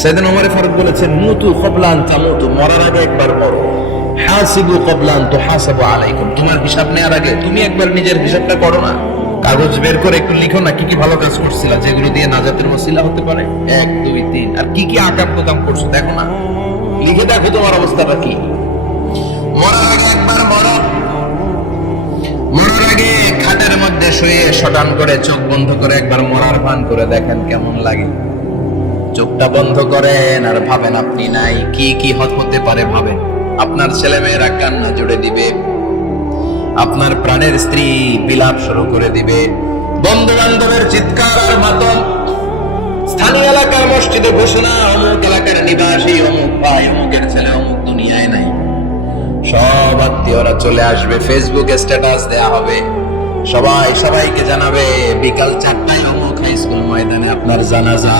সাইয়েদনা ওমর ফারুক বলেছেন, মুতু ক্বাবলা আন তামুতু, মরার আগে একবার মরো। হাসিবু ক্বাবলা আন তুহাসাবু আলাইকুম, তোমার হিসাব নেওয়ার আগে তুমি একবার নিজের হিসাবটা করো না। কাগজ বের করে একটু লিখো না, কি কি ভালো কাজ করছিলা যেগুলো দিয়ে নাজাতের ওসিলা হতে পারে, 1 2 3, আর কি কি আকাম প্রকাম করছো দেখো না, লিখে দেখো তোমার অবস্থাটা কি। মরার আগে একবার মরো। মরার আগে খাটের মধ্যে শুয়ে শটান করে চোখ বন্ধ করে একবার মরার ভান করে দেখেন কেমন লাগে। চোখটা বন্ধ করেন আর ভাবেন আপনি নাই, কি কি হতে পারে ভাবেন। আপনার ছেলে মেয়েরা কান্না জুড়ে দিবে, আপনার প্রাণের স্ত্রী বিলাপ শুরু করে দিবে, বন্ধু বান্ধবের চিৎকার আর মাতম, স্থানীয় এলাকার মসজিদে ঘোষণা, অমুক এলাকার নিবাসী অমুক ভাই অমুকের ছেলে অমুক দুনিয়ায় নাই। সব আত্মীয়রা চলে আসবে, ফেসবুকে স্ট্যাটাস দেয়া হবে, সবাই সবাইকে জানাবে বিকাল 4টায় অমুক হাই স্কুল ময়দানে আপনার জানাজা।